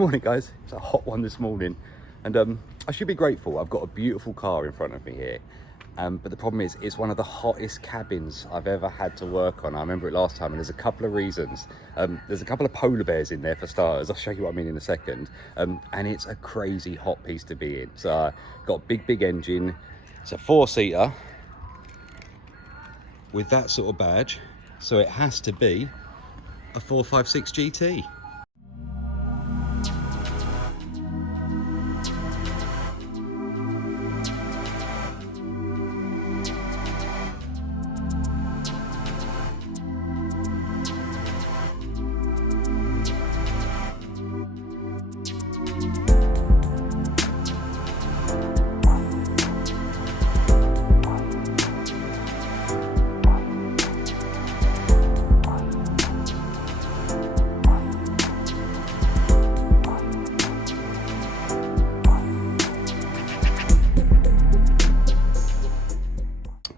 Morning guys, it's a hot one this morning and I should be grateful. I've got a beautiful car in front of me here, but the problem is it's one of the hottest cabins I've ever had to work on. I remember it last time and there's a couple of reasons. There's a couple of polar bears in there for starters. I'll show you what I mean in a second. And it's a crazy hot piece to be in. So got a big engine. It's a 4-seater with that sort of badge, so it has to be a 456 GT.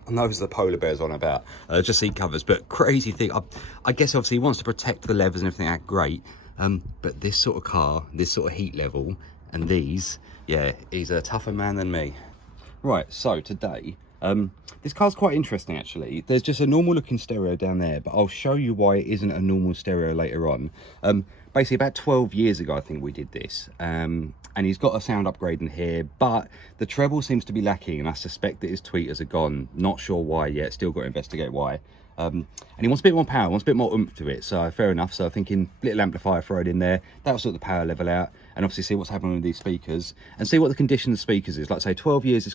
And those are the polar bears on about, just seat covers, but crazy thing. I guess obviously he wants to protect the levers and everything like that, great. But this sort of car, this sort of heat level, and these, yeah, he's a tougher man than me. Right, so today, this car's quite interesting actually. There's just a normal looking stereo down there, but I'll show you why it isn't a normal stereo later on. Basically about 12 years ago, I think we did this. And he's got a sound upgrade in here, but the treble seems to be lacking, and I suspect that his tweeters are gone. Not sure why yet, still got to investigate why. And he wants a bit more power, wants a bit more oomph to it, so fair enough. So I'm thinking little amplifier thrown in there, that'll sort the power level out, and obviously see what's happening with these speakers, and see what the condition of the speakers is. Like I say, 12 years is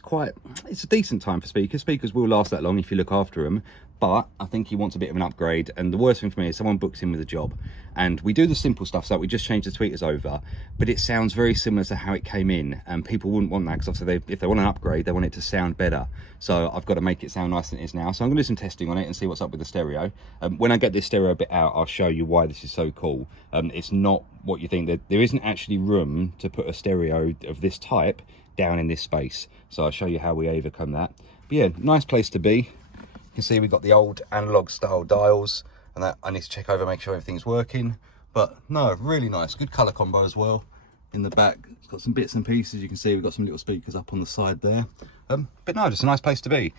it's a decent time for speakers. Speakers will last that long if you look after them, but I think he wants a bit of an upgrade, and the worst thing for me is someone books him with a job, and we do the simple stuff, so we just change the tweeters over, but it sounds very similar to how it came in, and people wouldn't want that, because obviously if they want an upgrade, they want it to sound better. So I've got to make it sound nicer than it is now. So I'm gonna do some testing on it and see what's up with the stereo. When I get this stereo bit out, I'll show you why this is so cool. It's not what you think. There isn't actually room to put a stereo of this type down in this space, so I'll show you how we overcome that. But yeah, nice place to be. You can see we've got the old analog style dials, and that I need to check over, make sure everything's working. But no, really nice, good color combo as well. In the back, it's got some bits and pieces. You can see we've got some little speakers up on the side there. But no, just a nice place to be.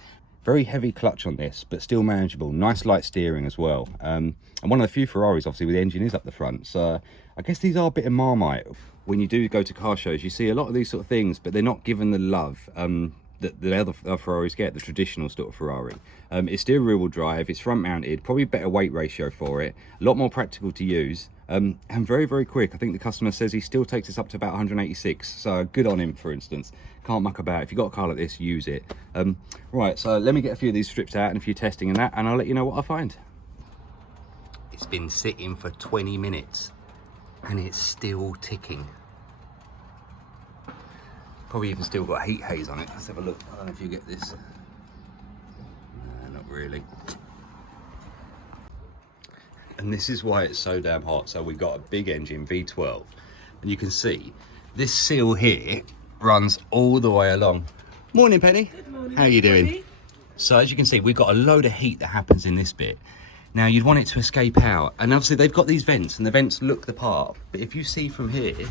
Very heavy clutch on this, but still manageable. Nice light steering as well. And one of the few Ferraris, obviously, where the engine is up the front. So I guess these are a bit of Marmite. When you do go to car shows, you see a lot of these sort of things, but they're not given the love that the other Ferraris get, the traditional sort of Ferrari. It's still rear-wheel drive, it's front-mounted, probably better weight ratio for it, a lot more practical to use, and very quick. I think the customer says he still takes us up to about 186, so good on him, for instance. Can't muck about. If you've got a car like this, use it. Right, so let me get a few of these stripped out and a few testing and that, and I'll let you know what I find. It's been sitting for 20 minutes, and it's still ticking. Probably even still got heat haze on it. Let's have a look. I don't know if you get this. No, not really. And this is why it's so damn hot. So we've got a big engine, V12, and you can see this seal here runs all the way along. Morning, Penny. Good morning. How are you doing? So as you can see, we've got a load of heat that happens in this bit. Now you'd want it to escape out, and obviously they've got these vents, and the vents look the part. But if you see from here,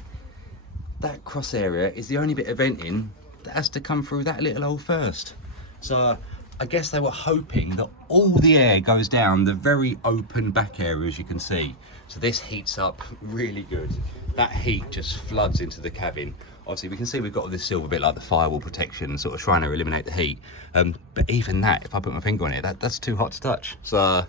that cross area is the only bit of venting that has to come through that little hole first. So I guess they were hoping that all the air goes down the very open back area, as you can see. So this heats up really good. That heat just floods into the cabin. Obviously we can see we've got all this silver bit like the firewall protection, sort of trying to eliminate the heat. But even that, if I put my finger on it, that's too hot to touch. So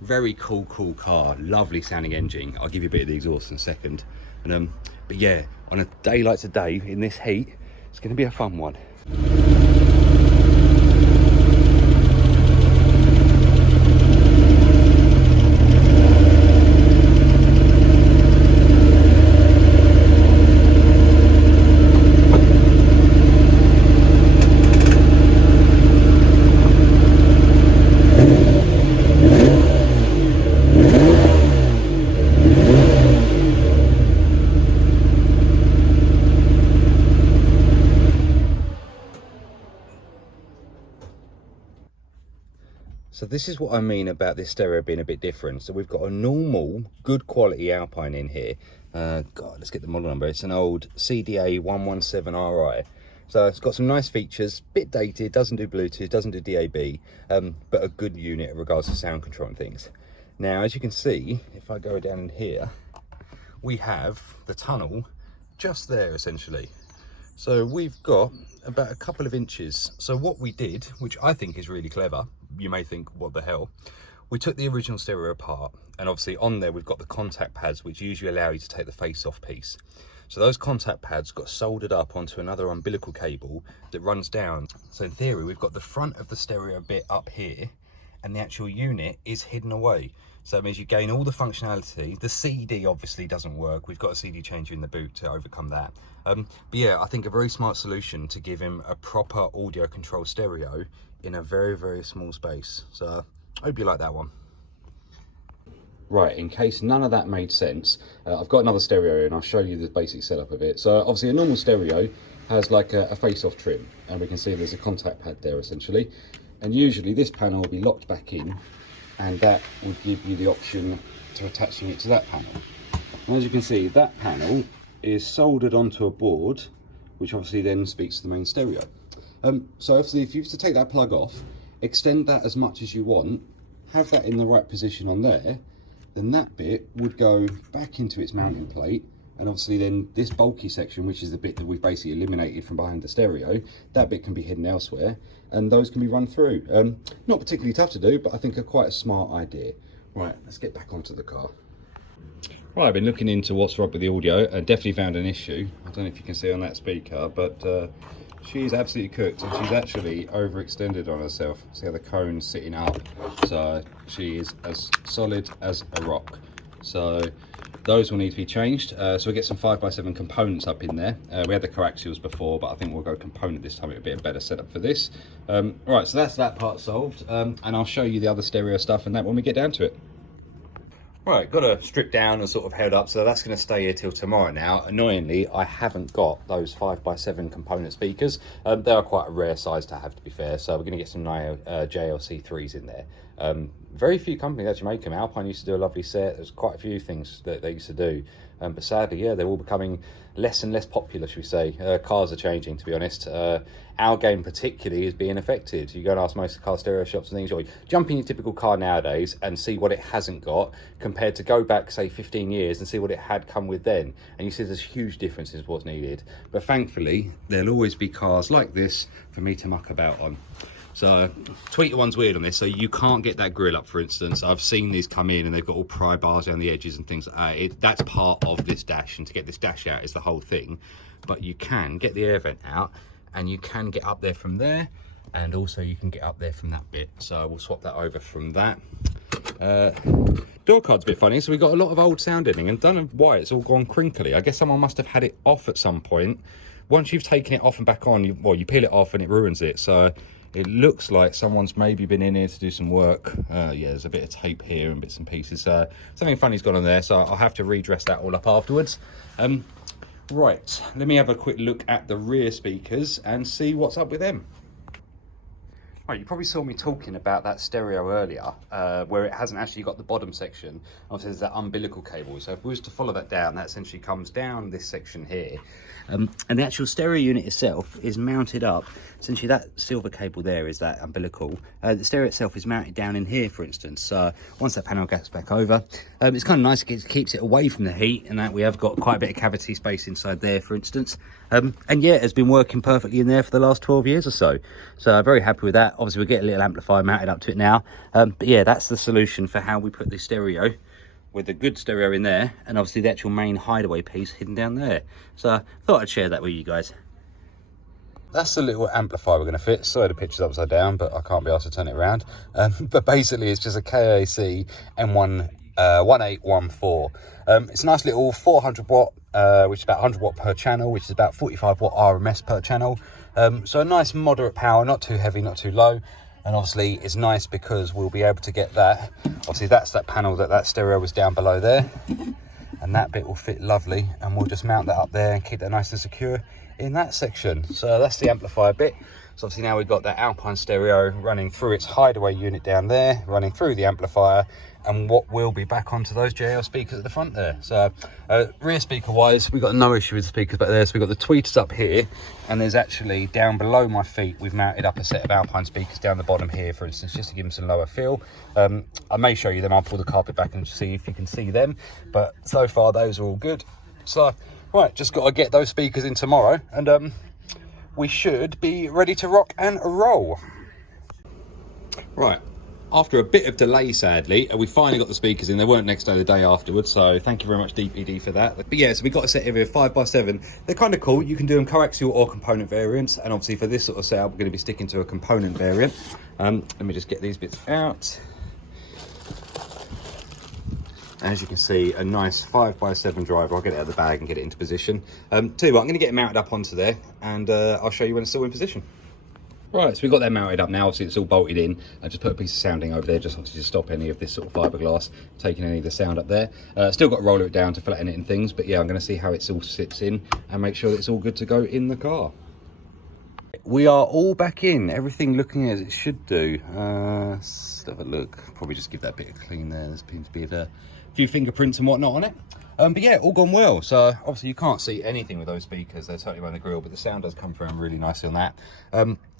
very cool car, lovely sounding engine. I'll give you a bit of the exhaust in a second. And but yeah, on a day like today in this heat, it's going to be a fun one. So this is what I mean about this stereo being a bit different. So we've got a normal, good quality Alpine in here. God, let's get the model number. It's an old CDA 117RI. So it's got some nice features, bit dated, doesn't do Bluetooth, doesn't do DAB, but a good unit in regards to sound control and things. Now, as you can see, if I go down in here, we have the tunnel just there essentially. So we've got about a couple of inches. So what we did, which I think is really clever, you may think, what the hell? We took the original stereo apart, and obviously on there we've got the contact pads, which usually allow you to take the face off piece. So those contact pads got soldered up onto another umbilical cable that runs down. So in theory, we've got the front of the stereo bit up here, and the actual unit is hidden away. So it means you gain all the functionality. The CD obviously doesn't work. We've got a CD changer in the boot to overcome that. But yeah, I think a very smart solution to give him a proper audio control stereo in a very, very small space. So I hope you like that one. Right, in case none of that made sense, I've got another stereo and I'll show you the basic setup of it. So obviously a normal stereo has like a face-off trim, and we can see there's a contact pad there essentially. And usually this panel will be locked back in, and that would give you the option to attaching it to that panel. And as you can see, that panel is soldered onto a board, which obviously then speaks to the main stereo. So obviously if you were to take that plug off, extend that as much as you want, have that in the right position on there, then that bit would go back into its mounting plate, and obviously then this bulky section, which is the bit that we've basically eliminated from behind the stereo, that bit can be hidden elsewhere, and those can be run through. Not particularly tough to do, but I think quite a smart idea. Right, let's get back onto the car. Right, I've been looking into what's wrong with the audio and definitely found an issue. I don't know if you can see on that speaker, but she's absolutely cooked, and she's actually overextended on herself. See how the cone's sitting up? So she is as solid as a rock. So those will need to be changed. So we'll get some 5x7 components up in there. We had the coaxials before, but I think we'll go component this time. It'll be a better setup for this. Right, so that's that part solved. And I'll show you the other stereo stuff and that when we get down to it. Right, got to strip down and sort of held up, so that's going to stay here till tomorrow now. Annoyingly, I haven't got those 5x7 component speakers. They are quite a rare size to have, to be fair, so we're going to get some JLC3s in there. Very few companies actually make them. Alpine used to do a lovely set. There's quite a few things that they used to do. But sadly, yeah, they're all becoming less and less popular, should we say. Cars are changing, to be honest. Our game particularly is being affected. You go and ask most car stereo shops and things, or you jump in your typical car nowadays and see what it hasn't got, compared to go back, say, 15 years and see what it had come with then. And you see there's huge differences in what's needed. But thankfully, there'll always be cars like this for me to muck about on. So tweeter one's weird on this, so you can't get that grille up, for instance. I've seen these come in and they've got all pry bars around the edges and things like that. That's part of this dash, and to get this dash out is the whole thing. But you can get the air vent out, and you can get up there from there, and also you can get up there from that bit. So we'll swap that over from that. Door card's a bit funny, so we've got a lot of old sound in, and don't know why it's all gone crinkly. I guess someone must have had it off at some point. Once you've taken it off and back on, you peel it off and it ruins it. So it looks like someone's maybe been in here to do some work. Yeah, there's a bit of tape here and bits and pieces. Something funny's gone on there, so I'll have to redress that all up afterwards. Right, let me have a quick look at the rear speakers and see what's up with them. Right, you probably saw me talking about that stereo earlier, where it hasn't actually got the bottom section. Obviously, there's that umbilical cable. So if we was to follow that down, that essentially comes down this section here. And the actual stereo unit itself is mounted up. Essentially, that silver cable there is that umbilical. The stereo itself is mounted down in here, for instance. Once that panel gets back over, it's kind of nice. It keeps it away from the heat, and that we have got quite a bit of cavity space inside there, for instance. And yeah, it's been working perfectly in there for the last 12 years or so. So I'm very happy with that. Obviously, we get a little amplifier mounted up to it now. But yeah, that's the solution for how we put the stereo, with the good stereo in there, and obviously the actual main hideaway piece hidden down there. So I thought I'd share that with you guys. That's the little amplifier we're going to fit. Sorry, the picture's upside down, but I can't be asked to turn it around. But basically, it's just a KAC M1 1814. It's a nice little 400 watt, which is about 100 watt per channel, which is about 45 watt RMS per channel. So a nice moderate power, not too heavy, not too low. And obviously it's nice because we'll be able to get that. Obviously that's that panel that stereo was down below there. And that bit will fit lovely. And we'll just mount that up there and keep that nice and secure in that section. So that's the amplifier bit. So obviously now we've got that Alpine stereo running through its hideaway unit down there, running through the amplifier, and what will be back onto those JL speakers at the front there. So rear speaker wise, we've got no issue with the speakers back there. So we've got the tweeters up here, and there's actually down below my feet, we've mounted up a set of Alpine speakers down the bottom here, for instance, just to give them some lower feel. I may show you them. I'll pull the carpet back and see if you can see them, but so far those are all good. So right, just got to get those speakers in tomorrow, and we should be ready to rock and roll. Right, after a bit of delay, sadly, we finally got the speakers in. They weren't next day, the day afterwards, so thank you very much, DPD, for that. But yeah, so we got a set here, 5x7. They're kind of cool. You can do them coaxial or component variants, and obviously for this sort of setup, we're going to be sticking to a component variant. Let me just get these bits out. As you can see, a nice 5x7 driver. I'll get it out of the bag and get it into position. Tell you what, I'm going to get it mounted up onto there, and I'll show you when it's still in position. Right, so we've got that mounted up now. Obviously, it's all bolted in. I just put a piece of sounding over there, just obviously to stop any of this sort of fiberglass taking any of the sound up there. Still got to roller it down to flatten it and things, but yeah, I'm going to see how it all sits in and make sure that it's all good to go in the car. We are all back in, everything looking as it should do. Let's have a look. Probably just give that a bit of clean there. There seems to be a few fingerprints and whatnot on it. But yeah, all gone well. So obviously you can't see anything with those speakers. They're totally around the grill, but the sound does come through really nicely on that.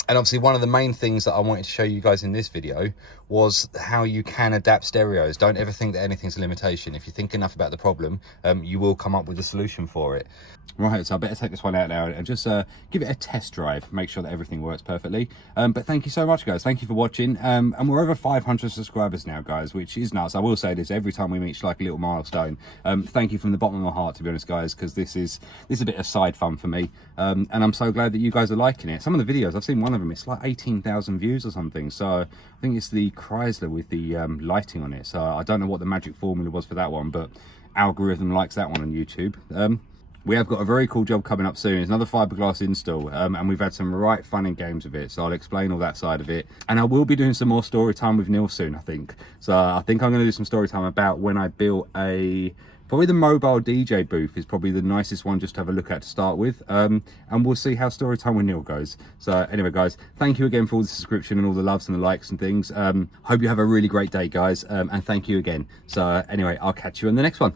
And obviously one of the main things that I wanted to show you guys in this video was how you can adapt stereos. Don't ever think that anything's a limitation. If you think enough about the problem, you will come up with a solution for it. Right, so I better take this one out now and just give it a test drive, make sure that everything works perfectly. But thank you so much, guys. Thank you for watching. And we're over 500 subscribers now, guys, which is nuts. I will say this every time we reach like a little milestone. Thank you from the bottom of my heart, to be honest, guys, because this is a bit of side fun for me. And I'm so glad that you guys are liking it. Some of the videos, I've seen one of them, it's like 18,000 views or something. So I think it's the Chrysler with the lighting on it. So I don't know what the magic formula was for that one, but algorithm likes that one on YouTube. We have got a very cool job coming up soon. It's another fiberglass install, and we've had some right fun and games with it. So I'll explain all that side of it. And I will be doing some more story time with Neil soon, I think. So I think I'm going to do some story time about when I built probably the mobile DJ booth is probably the nicest one just to have a look at to start with. And we'll see how story time with Neil goes. So anyway, guys, thank you again for all the subscription and all the loves and the likes and things. Hope you have a really great day, guys. And thank you again. So anyway, I'll catch you in the next one.